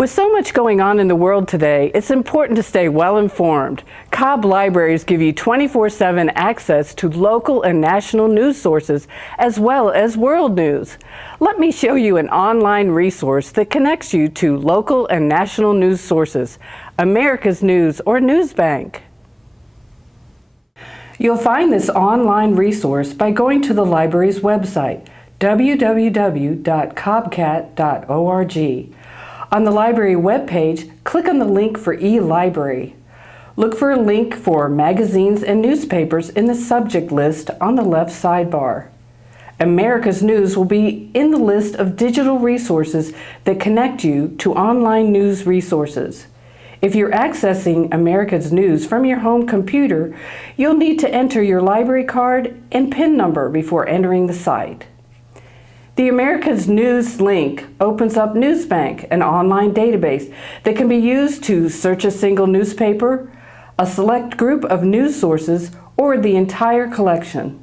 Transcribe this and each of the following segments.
With so much going on in the world today, it's important to stay well informed. Cobb Libraries give you 24/7 access to local and national news sources, as well as world news. Let me show you an online resource that connects you to local and national news sources, America's News or Newsbank. You'll find this online resource by going to the library's website, www.cobbcat.org. On the library webpage, click on the link for eLibrary. Look for a link for magazines and newspapers in the subject list on the left sidebar. America's News will be in the list of digital resources that connect you to online news resources. If you're accessing America's News from your home computer, you'll need to enter your library card and PIN number before entering the site. The America's News link opens up Newsbank, an online database that can be used to search a single newspaper, a select group of news sources, or the entire collection.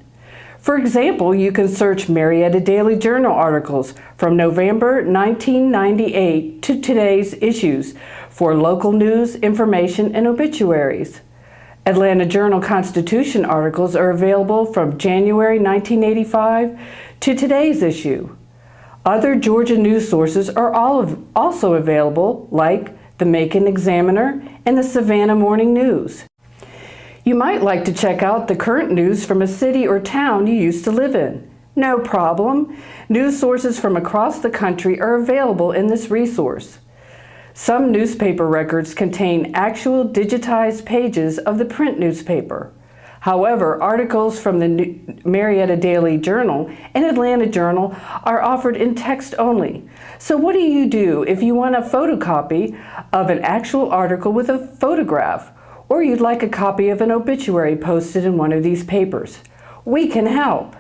For example, you can search Marietta Daily Journal articles from November 1998 to today's issues for local news, information, and obituaries. Atlanta Journal-Constitution articles are available from January 1985 to today's issue. Other Georgia news sources are also available, like the Macon Examiner and the Savannah Morning News. You might like to check out the current news from a city or town you used to live in. No problem. News sources from across the country are available in this resource. Some newspaper records contain actual digitized pages of the print newspaper. However, articles from the Marietta Daily Journal and Atlanta Journal are offered in text only. So what do you do if you want a photocopy of an actual article with a photograph, or you'd like a copy of an obituary posted in one of these papers? We can help.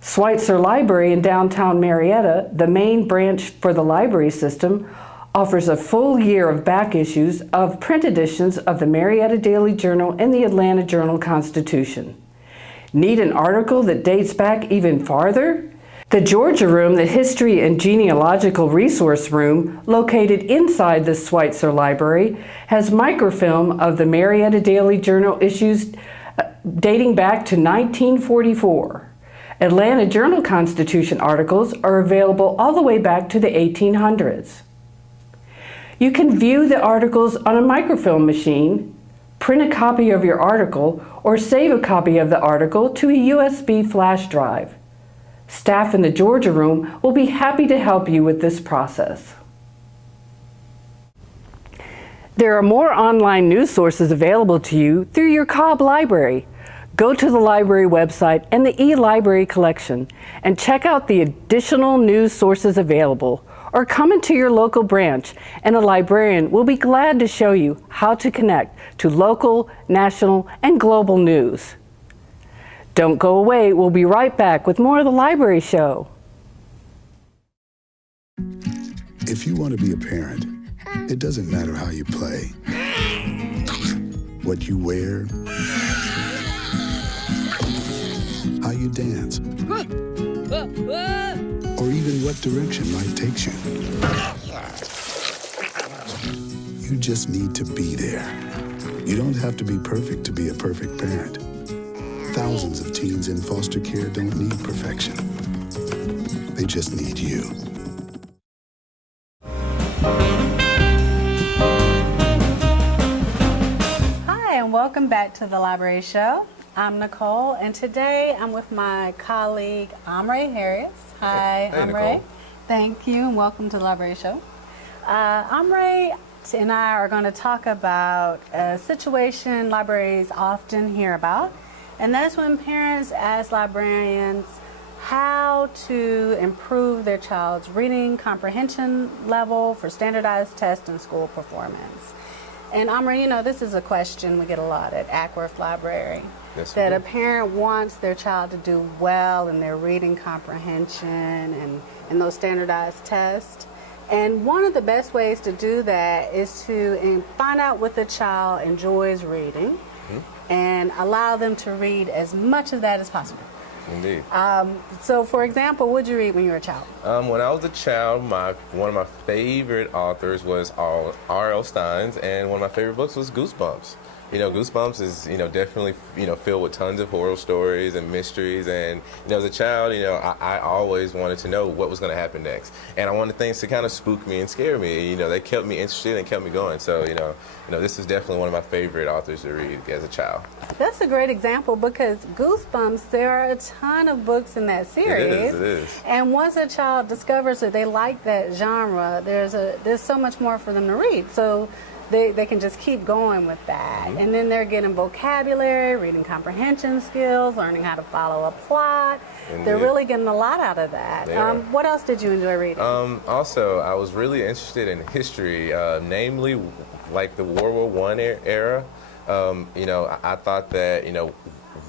Schweitzer Library in downtown Marietta, the main branch for the library system, offers a full year of back issues of print editions of the Marietta Daily Journal and the Atlanta Journal-Constitution. Need an article that dates back even farther? The Georgia Room, the History and Genealogical Resource Room, located inside the Schweitzer Library, has microfilm of the Marietta Daily Journal issues dating back to 1944. Atlanta Journal-Constitution articles are available all the way back to the 1800s. You can view the articles on a microfilm machine, print a copy of your article, or save a copy of the article to a USB flash drive. Staff in the Georgia Room will be happy to help you with this process. There are more online news sources available to you through your Cobb Library. Go to the library website and the eLibrary collection and check out the additional news sources available, or come into your local branch and a librarian will be glad to show you how to connect to local, national, and global news. Don't go away, we'll be right back with more of the Library Show. If you want to be a parent, it doesn't matter how you play, what you wear, how you dance, or even what direction life takes you. You just need to be there. You don't have to be perfect to be a perfect parent. Thousands of teens in foster care don't need perfection. They just need you. Hi, and welcome back to the Library Show. I'm Nicole, and today I'm with my colleague, Amre Harris. Hi, hey, Amre. Nicole. Thank you, and welcome to the Library Show. Amre and I are going to talk about a situation libraries often hear about, and that's when parents ask librarians how to improve their child's reading comprehension level for standardized tests and school performance. And Amre, you know, this is a question we get a lot at Ackworth Library. Yes, that a parent wants their child to do well in their reading comprehension and in those standardized tests. And one of the best ways to do that is to find out what the child enjoys reading and allow them to read as much of that as possible. Indeed. So, for example, what did you read when you were a child? When I was a child, one of my favorite authors was R.L. Stines, and one of my favorite books was Goosebumps. Goosebumps is, definitely, filled with tons of horror stories and mysteries. And, as a child, I always wanted to know what was going to happen next. And I wanted things to kind of spook me and scare me. They kept me interested and kept me going. So, this is definitely one of my favorite authors to read as a child. That's a great example because Goosebumps, there are a ton of books in that series. It is. And once a child discovers that they like that genre, there's so much more for them to read. So they can just keep going with that. Mm-hmm. And then they're getting vocabulary, reading comprehension skills, learning how to follow a plot. Indeed. They're really getting a lot out of that. What else did you enjoy reading? Also, I was really interested in history, namely like the World War I era. I thought that,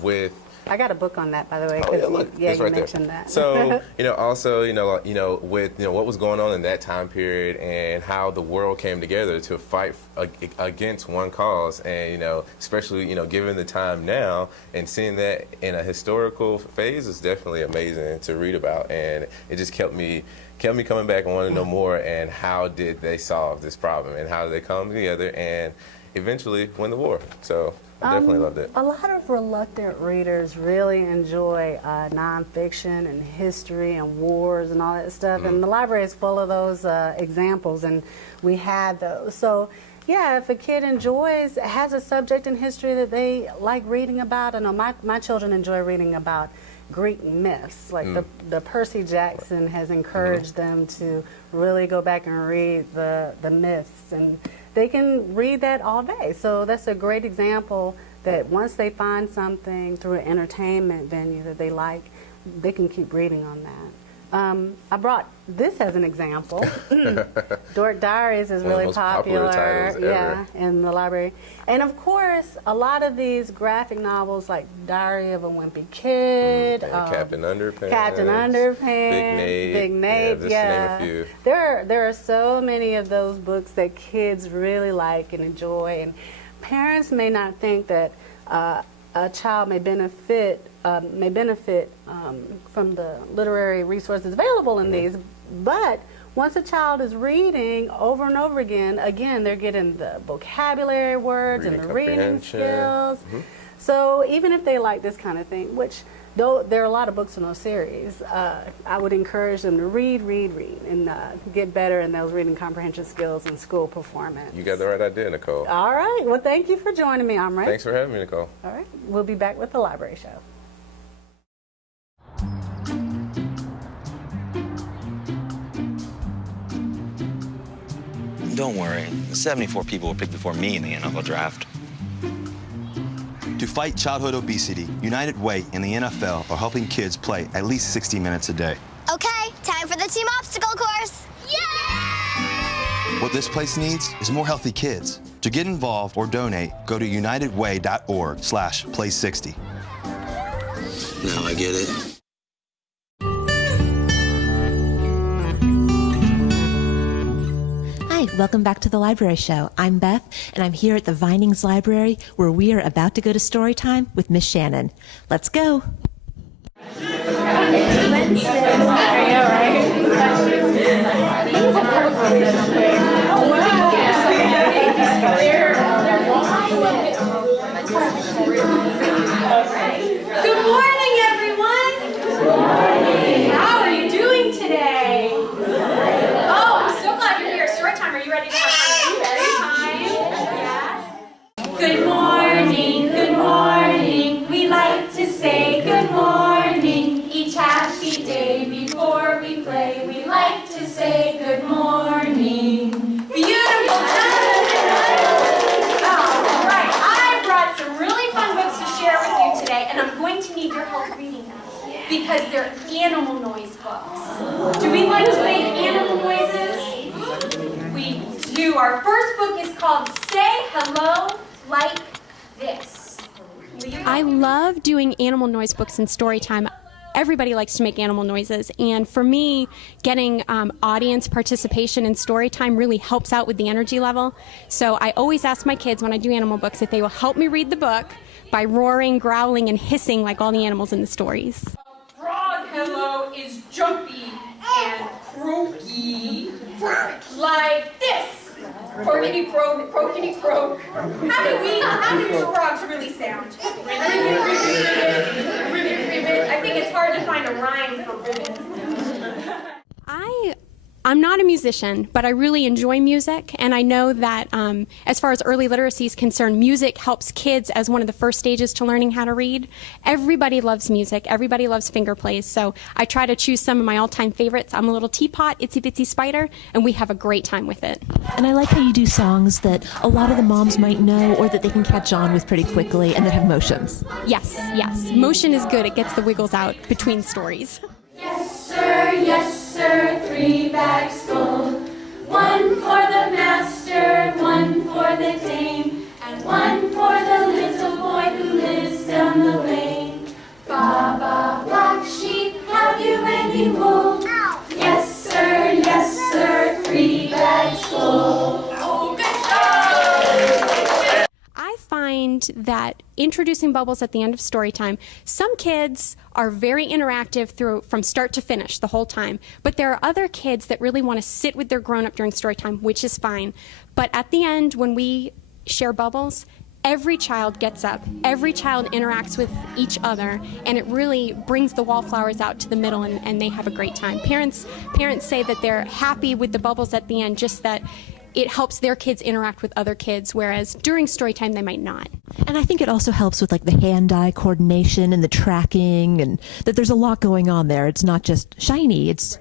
with... I got a book on that, by the way. Oh, yeah, look, you right mentioned there. that. So, also, with what was going on in that time period and how the world came together to fight against one cause, and especially given the time now and seeing that in a historical phase is definitely amazing to read about, and it just kept me coming back and wanting to know more. And how did they solve this problem, and how did they come together and eventually win the war? So. I definitely loved it. A lot of reluctant readers really enjoy nonfiction and history and wars and all that stuff, and the library is full of those examples, and we had those. So, yeah, if a kid has a subject in history that they like reading about, I know my children enjoy reading about Greek myths, like the Percy Jackson has encouraged them to really go back and read the myths, and they can read that all day. So that's a great example that once they find something through an entertainment venue that they like, they can keep reading on that. I brought this as an example. Dork Diaries is really popular, in the library. And of course, a lot of these graphic novels like Diary of a Wimpy Kid, Captain Underpants, Big Nate, yeah. Just to name a few. There are so many of those books that kids really like and enjoy, and parents may not think that a child may benefit from the literary resources available in these, but once a child is reading over and over again, they're getting the vocabulary words and the reading skills. So even if they like this kind of thing, which though there are a lot of books in those series, I would encourage them to read, and get better in those reading comprehension skills and school performance. You got the right idea, Nicole. All right. Well, thank you for joining me, Amre. Thanks for having me, Nicole. All right. We'll be back with the library show. Don't worry, 74 people were picked before me in the NFL draft. To fight childhood obesity, United Way and the NFL are helping kids play at least 60 minutes a day. Okay, time for the team obstacle course. Yay! What this place needs is more healthy kids. To get involved or donate, go to unitedway.org/play60. Now I get it. Hi, welcome back to the Library Show. I'm Beth, and I'm here at the Vinings Library, where we are about to go to story time with Miss Shannon. Let's go. Good morning, everyone. How are you doing today? Oh, I'm so glad you're here. Story time. Are you ready to have fun? Yes. Good morning, good morning. We like to say good morning. Each happy day before we play, we like to say good morning. Beautiful time. All right, I brought some really fun books to share with you today, and I'm going to need your help reading them because they're animal noise books. Do we like to make animal noises? We do. Our first book is called Say Hello Like This. I love doing animal noise books in story time. Everybody likes to make animal noises, and for me, getting audience participation in story time really helps out with the energy level. So I always ask my kids when I do animal books if they will help me read the book by roaring, growling, and hissing like all the animals in the stories. Like this. Croakity croak, croakity croak. How do frogs really sound? Ribbit, ribbit, ribbit, ribbit. I think it's hard to find a rhyme for ribbit. I'm not a musician, but I really enjoy music, and I know that as far as early literacy is concerned, music helps kids as one of the first stages to learning how to read. Everybody loves music. Everybody loves finger plays, so I try to choose some of my all-time favorites. I'm a Little Teapot, Itsy Bitsy Spider, and we have a great time with it. And I like how you do songs that a lot of the moms might know or that they can catch on with pretty quickly and that have motions. Yes, yes. Motion is good. It gets the wiggles out between stories. Yes, sir, 3 bags full. 1 for the master, 1 for the dame, and 1 for the little boy who lives down the lane. Baba, black sheep, have you any wool? Yes, sir, 3 bags full. Oh, good job! I find that introducing bubbles at the end of story time, some kids are very interactive from start to finish the whole time, but there are other kids that really want to sit with their grown-up during story time, which is fine. But at the end, when we share bubbles, every child gets up, every child interacts with each other, and it really brings the wallflowers out to the middle, and they have a great time. Parents say that they're happy with the bubbles at the end, just that it helps their kids interact with other kids, whereas during story time they might not. And I think it also helps with like the hand-eye coordination and the tracking, and that there's a lot going on there. It's not just shiny. It's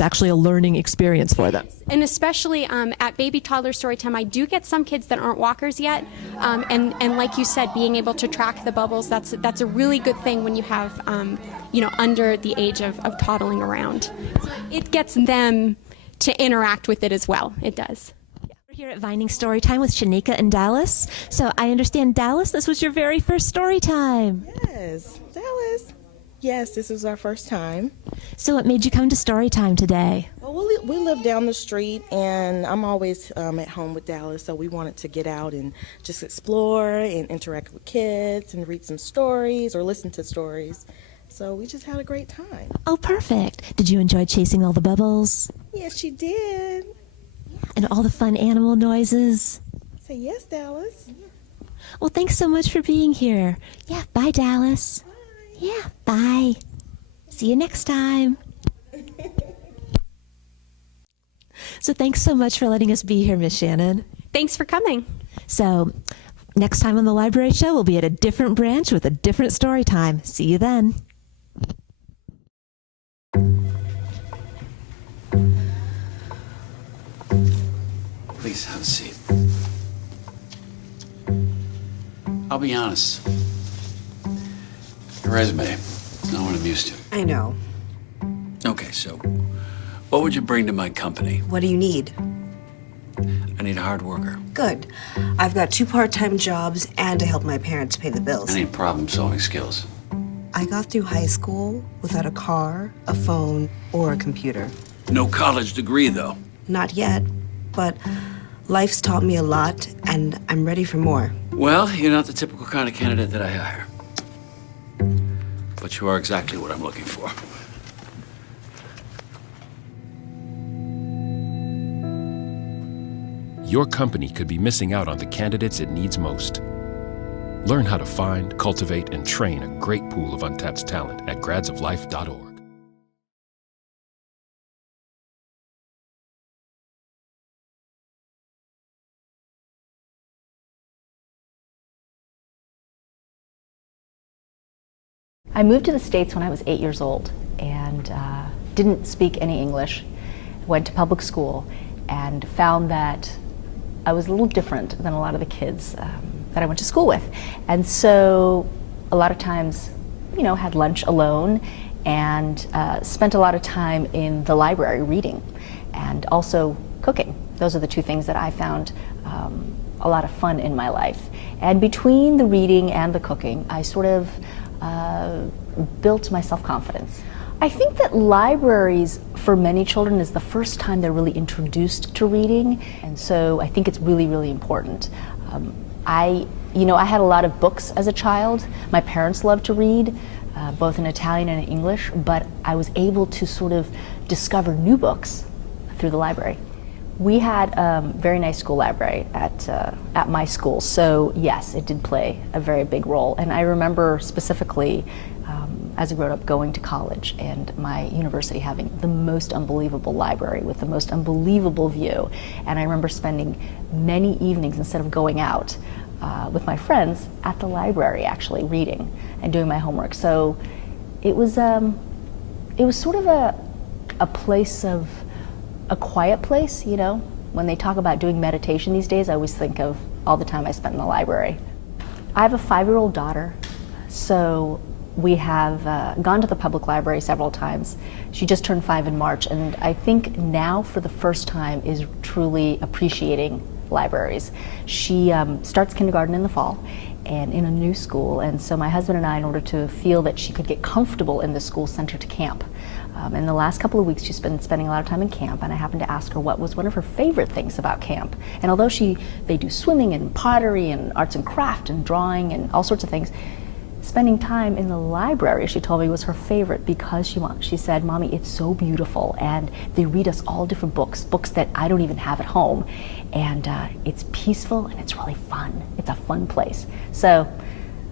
actually a learning experience for them. And especially at baby toddler story time, I do get some kids that aren't walkers yet, and like you said, being able to track the bubbles, that's a really good thing when you have under the age of toddling around. It gets them to interact with it as well. It does. We're here at Vining Storytime with Shanika and Dallas. So I understand, Dallas, this was your very first story time. Yes, Dallas. Yes, this is our first time. So what made you come to story time today? Well, we live down the street, and I'm always at home with Dallas, so we wanted to get out and just explore and interact with kids and read some stories or listen to stories. So we just had a great time. Oh, perfect. Did you enjoy chasing all the bubbles? Yes, she did. And all the fun animal noises? Say yes, Dallas. Well, thanks so much for being here. Yeah, bye, Dallas. Bye. Yeah, bye. See you next time. So thanks so much for letting us be here, Miss Shannon. Thanks for coming. So next time on the Library Show, we'll be at a different branch with a different story time. See you then. Please have a seat. I'll be honest. Your resume is not what I'm used to. I know. Okay, so what would you bring to my company? What do you need? I need a hard worker. Good. I've got 2 part-time jobs and to help my parents pay the bills. I need problem-solving skills. I got through high school without a car, a phone, or a computer. No college degree, though. Not yet, but life's taught me a lot, and I'm ready for more. Well, you're not the typical kind of candidate that I hire. But you are exactly what I'm looking for. Your company could be missing out on the candidates it needs most. Learn how to find, cultivate, and train a great pool of untapped talent at gradsoflife.org. I moved to the States when I was 8 years old and didn't speak any English. Went to public school and found that I was a little different than a lot of the kids that I went to school with. And so a lot of times, had lunch alone and spent a lot of time in the library reading and also cooking. Those are the 2 things that I found a lot of fun in my life. And between the reading and the cooking, I sort of built my self-confidence. I think that libraries for many children is the first time they're really introduced to reading, and so I think it's really, really important. I had a lot of books as a child. My parents loved to read. both in Italian and in English, but I was able to sort of discover new books through the library. We had a very nice school library at my school, so yes, it did play a very big role. And I remember specifically, as I grew up, going to college and my university having the most unbelievable library with the most unbelievable view. And I remember spending many evenings, instead of going out with my friends, at the library actually reading and doing my homework. So it was sort of a place of, a quiet place, you know. When they talk about doing meditation these days, I always think of all the time I spent in the library. I have a 5-year-old daughter, so we have gone to the public library several times. She just turned 5 in March, and I think now for the first time is truly appreciating libraries. She starts kindergarten in the fall and in a new school, and so my husband and I, in order to feel that she could get comfortable in the school, sent her to camp. In the last couple of weeks, she's been spending a lot of time in camp, and I happened to ask her what was one of her favorite things about camp. And although they do swimming and pottery and arts and craft and drawing and all sorts of things, spending time in the library, she told me, was her favorite because she said, "Mommy, it's so beautiful, and they read us all different books that I don't even have at home, and it's peaceful and it's really fun. It's a fun place." So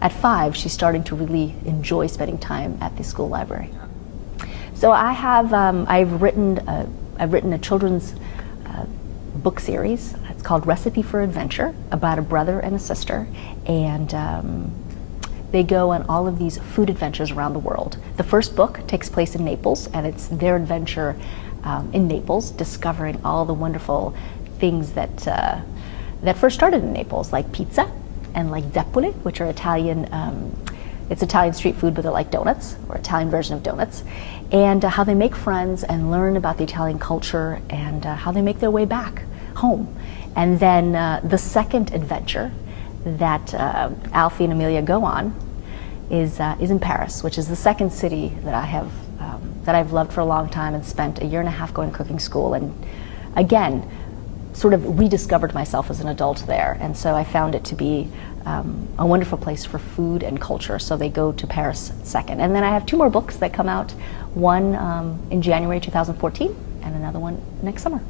at 5, she's starting to really enjoy spending time at the school library. So I have, I've written a children's book series. It's called Recipe for Adventure, about a brother and a sister, and they go on all of these food adventures around the world. The first book takes place in Naples, and it's their adventure in Naples, discovering all the wonderful things that first started in Naples, like pizza and like zeppole, which are Italian. It's Italian street food, but they're like donuts, or Italian version of donuts, and how they make friends and learn about the Italian culture and how they make their way back home. And then the second adventure that Alfie and Amelia go on is in Paris, which is the second city that I've loved for a long time and spent a year and a half going to cooking school, and again sort of rediscovered myself as an adult there. And so I found it to be a wonderful place for food and culture, so they go to Paris second. And then I have 2 more books that come out, one in January 2014 and another one next summer.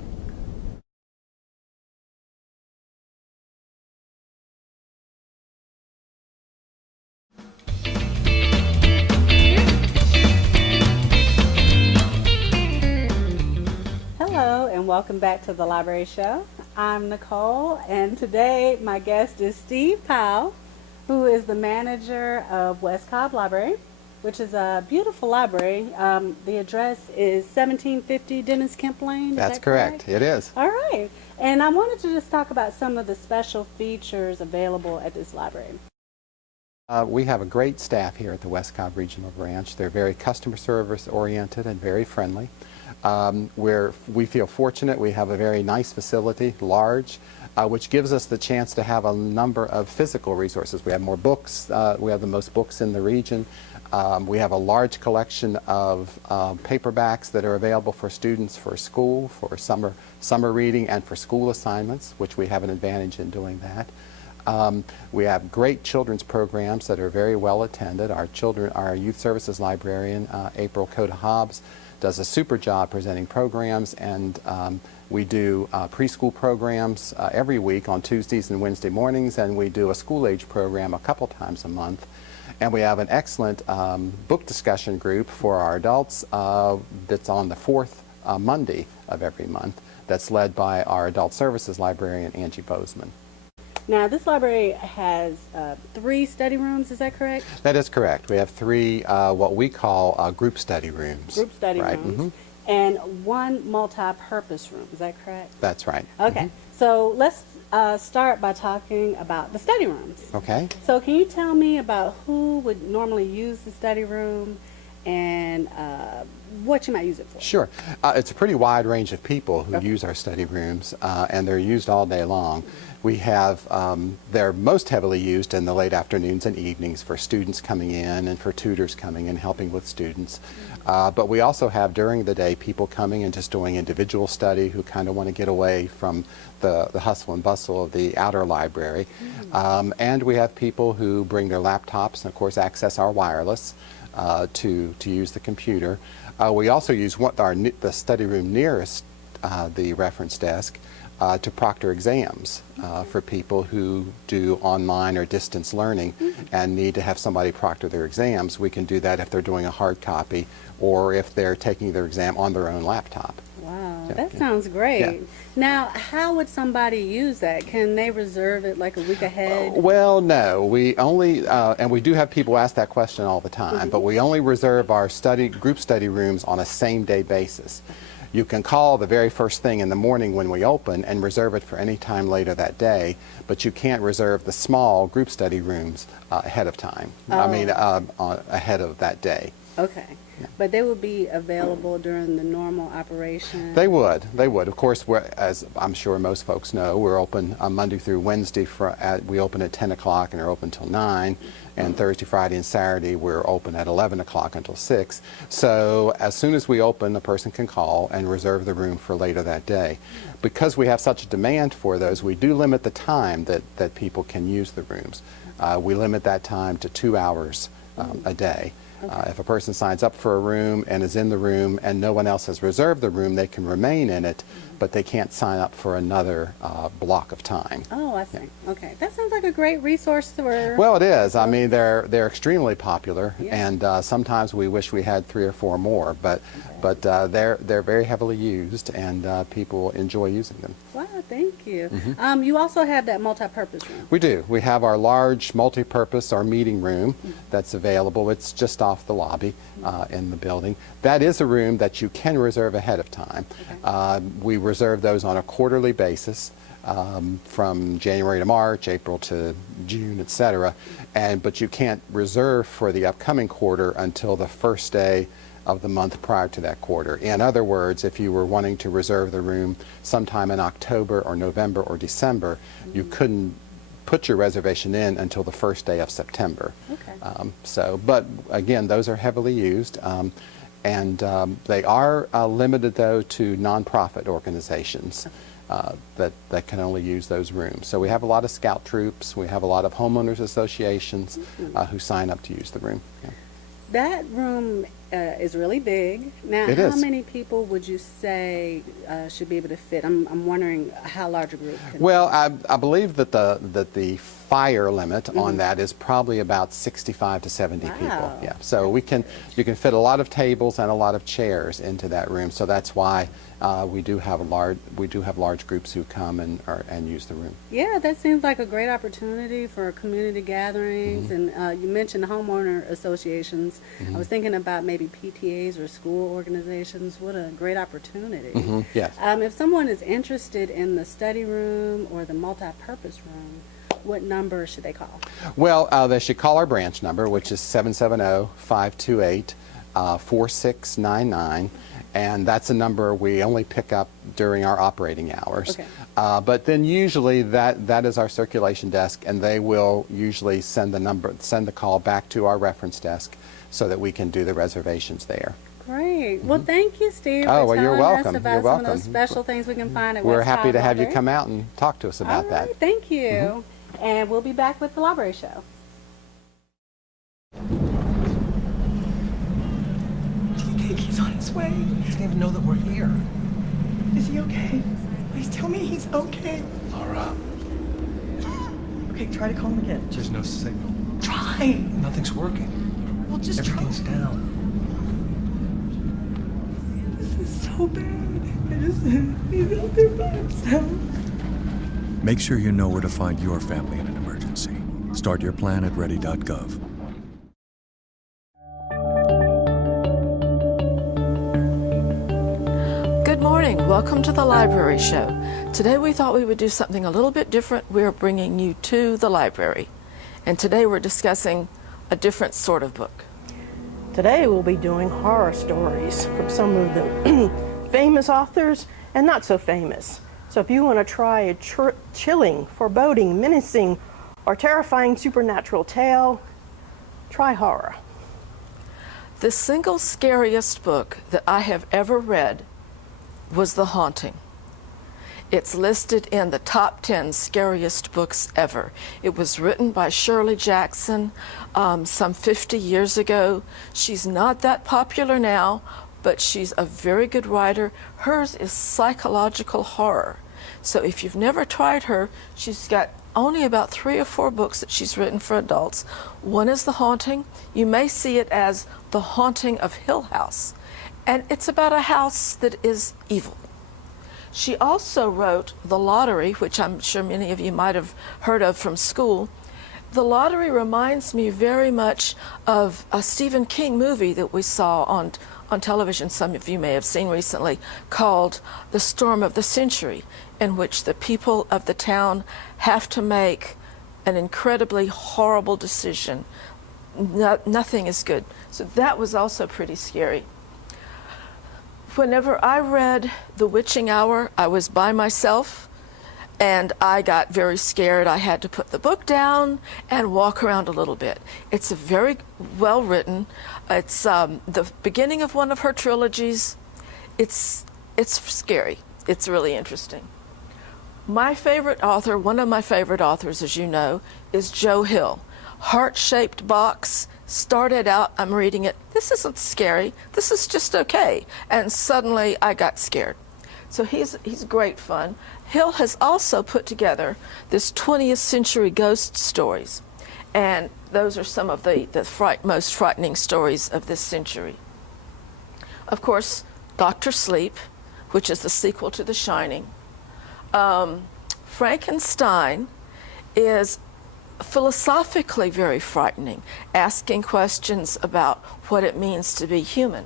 Hello and welcome back to the Library Show. I'm Nicole, and today my guest is Steve Powell, who is the manager of West Cobb Library, which is a beautiful library. The address is 1750 Dennis Kemp Lane. That's correct. It is. All right. And I wanted to just talk about some of the special features available at this library. We have a great staff here at the West Cobb Regional Branch. They're very customer service oriented and very friendly. We feel fortunate. We have a very nice facility, large, which gives us the chance to have a number of physical resources. We have more books. We have the most books in the region. We have a large collection of paperbacks that are available for students for school, for summer reading, and for school assignments, which we have an advantage in doing that. We have great children's programs that are very well attended. Our youth services librarian, April Coda-Hobbs, does a super job presenting programs, and we do preschool programs every week on Tuesdays and Wednesday mornings, and we do a school-age program a couple times a month. And we have an excellent book discussion group for our adults that's on the 4th Monday of every month, that's led by our adult services librarian, Angie Bozeman. Now, this library has 3 study rooms, is that correct? That is correct. We have 3 what we call group study rooms. Group study right. rooms. Mm-hmm. And 1 multi-purpose room, is that correct? That's right. Okay. Mm-hmm. So let's start by talking about the study rooms. Okay. So can you tell me about who would normally use the study room and what you might use it for? Sure. It's a pretty wide range of people who use our study rooms, and they're used all day long. We have, they're most heavily used in the late afternoons and evenings for students coming in and for tutors coming and helping with students. But we also have during the day people coming and just doing individual study who kind of want to get away from the hustle and bustle of the outer library. And we have people who bring their laptops and of course access our wireless. to use the computer. We also use the study room nearest the reference desk to proctor exams for people who do online or distance learning and need to have somebody proctor their exams. We can do that if they're doing a hard copy or if they're taking their exam on their own laptop. Wow, that sounds great. Yeah. Now, how would somebody use that? Can they reserve it like a week ahead? Well, no. We only, and we do have people ask that question all the time, but we only reserve our group study rooms on a same-day basis. You can call the very first thing in the morning when we open and reserve it for any time later that day, but you can't reserve the small group study rooms ahead of time. I mean, ahead of that day. Okay. Yeah. But they would be available during the normal operation? They would. They would. Of course, as I'm sure most folks know, we're open Monday through Wednesday. We open at 10 o'clock and are open till 9. And Thursday, Friday, and Saturday, we're open at 11 o'clock until 6. So as soon as we open, a person can call and reserve the room for later that day. Because we have such a demand for those, we do limit the time that people can use the rooms. We limit that time to 2 hours a day. If a person signs up for a room and is in the room and no one else has reserved the room, they can remain in it, but they can't sign up for another block of time. Oh, I see. Yeah. Okay. That sounds like a great resource for... Well, it is. I mean, they're extremely popular, and sometimes we wish we had 3 or 4 more, but they're very heavily used, and people enjoy using them. Wow, thank you. You also have that multi-purpose room. We do. We have our large multi-purpose, our meeting room that's available. It's just off the lobby in the building. That is a room that you can reserve ahead of time. Okay. We reserve those on a quarterly basis from January to March, April to June, etc. But you can't reserve for the upcoming quarter until the first day of the month prior to that quarter. In other words, if you were wanting to reserve the room sometime in October or November or December, you couldn't put your reservation in until the first day of September. Okay. But again, those are heavily used, and they are limited though to nonprofit organizations that can only use those rooms. So we have a lot of scout troops, we have a lot of homeowners associations who sign up to use the room. Yeah. That room is really big. Now, how many people would you say should be able to fit? I'm wondering how large a group can... Well, I believe that the fire limit on that is probably about 65 to 70 people. Yeah. So you can fit a lot of tables and a lot of chairs into that room. So that's why we do have large groups who come and use the room. Yeah, that seems like a great opportunity for community gatherings. And you mentioned homeowner associations. I was thinking about maybe PTAs or school organizations. What a great opportunity. Yes. If someone is interested in the study room or the multi-purpose room, what number should they call? Well, they should call our branch number, which is 770-528-4699. And that's a number we only pick up during our operating hours. Okay. But then usually that is our circulation desk, and they will usually send the call back to our reference desk so that we can do the reservations there. Great. Well, thank you, Steve, for well, telling you're welcome. us about some of those special things we can find at We're West happy Cobb to have you Library. come out and talk to us about All that. right, thank you. And we'll be back with the library show. He's on his way. He doesn't even know that we're here. Is he okay? Please tell me he's okay. Laura. Okay, try to call him again. There's no signal. Try. Nothing's working. Well, just Everything's down. This is so bad. He's out there by himself. Make sure you know where to find your family in an emergency. Start your plan at ready.gov. Good morning. Welcome to the Library Show. Today we thought we would do something a little bit different. We're bringing you to the library. And today we're discussing a different sort of book. Today we'll be doing horror stories from some of the famous authors and not so famous. So if you want to try a chilling, foreboding, menacing, or terrifying supernatural tale, try horror. The single scariest book that I have ever read was The Haunting. It's listed in the top 10 scariest books ever. It was written by Shirley Jackson some 50 years ago. She's not that popular now, but she's a very good writer. Hers is psychological horror. So if you've never tried her, she's got only about 3 or 4 books that she's written for adults. One is The Haunting. You may see it as The Haunting of Hill House. And it's about a house that is evil. She also wrote The Lottery, which I'm sure many of you might have heard of from school. The Lottery reminds me very much of a Stephen King movie that we saw on television, some of you may have seen recently, called The Storm of the Century, in which the people of the town have to make an incredibly horrible decision. Nothing is good. So that was also pretty scary. Whenever I read The Witching Hour, I was by myself and I got very scared. I had to put the book down and walk around a little bit. It's a very well written. It's the beginning of one of her trilogies. It's scary. It's really interesting. My favorite author, one of my favorite authors, as you know, is Joe Hill. Heart-Shaped Box. Started out, I'm reading it, this isn't scary, this is just okay. And suddenly I got scared. So he's great fun. Hill has also put together this 20th century ghost stories. And those are some of the most frightening stories of this century. Of course, Dr. Sleep, which is the sequel to The Shining. Frankenstein is philosophically very frightening, asking questions about what it means to be human.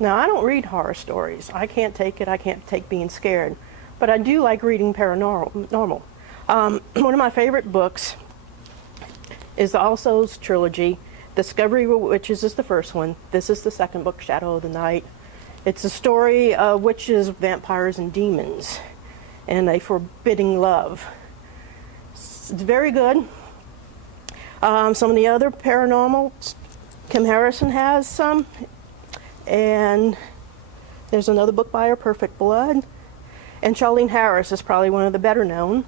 Now, I don't read horror stories. I can't take it. I can't take being scared. But I do like reading paranormal. One of my favorite books is the All Souls trilogy. Discovery of Witches is the first one. This is the second book, Shadow of the Night. It's a story of witches, vampires, and demons, and a forbidding love. It's very good. Some of the other paranormal, Kim Harrison has some, and there's another book by her, Perfect Blood, and Charlene Harris is probably one of the better known.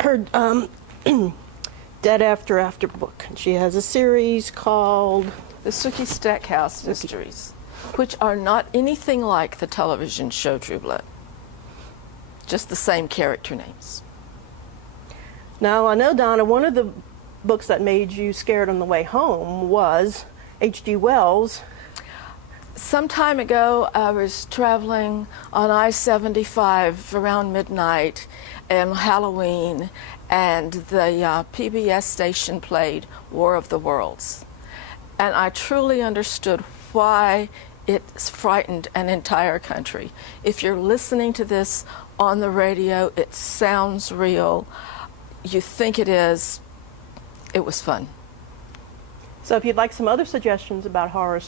Her Dead After book. She has a series called The Sookie Stackhouse Mysteries, which are not anything like the television show True Blood. Just the same character names. Now, I know, Donna, one of the books that made you scared on the way home was H.G. Wells. Some time ago, I was traveling on I-75 around midnight and Halloween, and the PBS station played War of the Worlds. And I truly understood why it frightened an entire country. If you're listening to this on the radio, it sounds real. You think it is. It was fun. So if you'd like some other suggestions about horror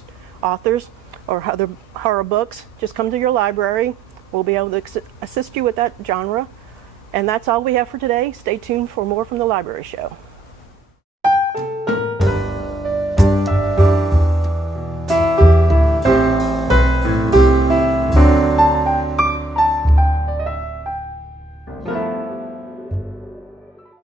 authors or other horror books, just come to your library. We'll be able to assist you with that genre. And that's all we have for today. Stay tuned for more from The Library Show.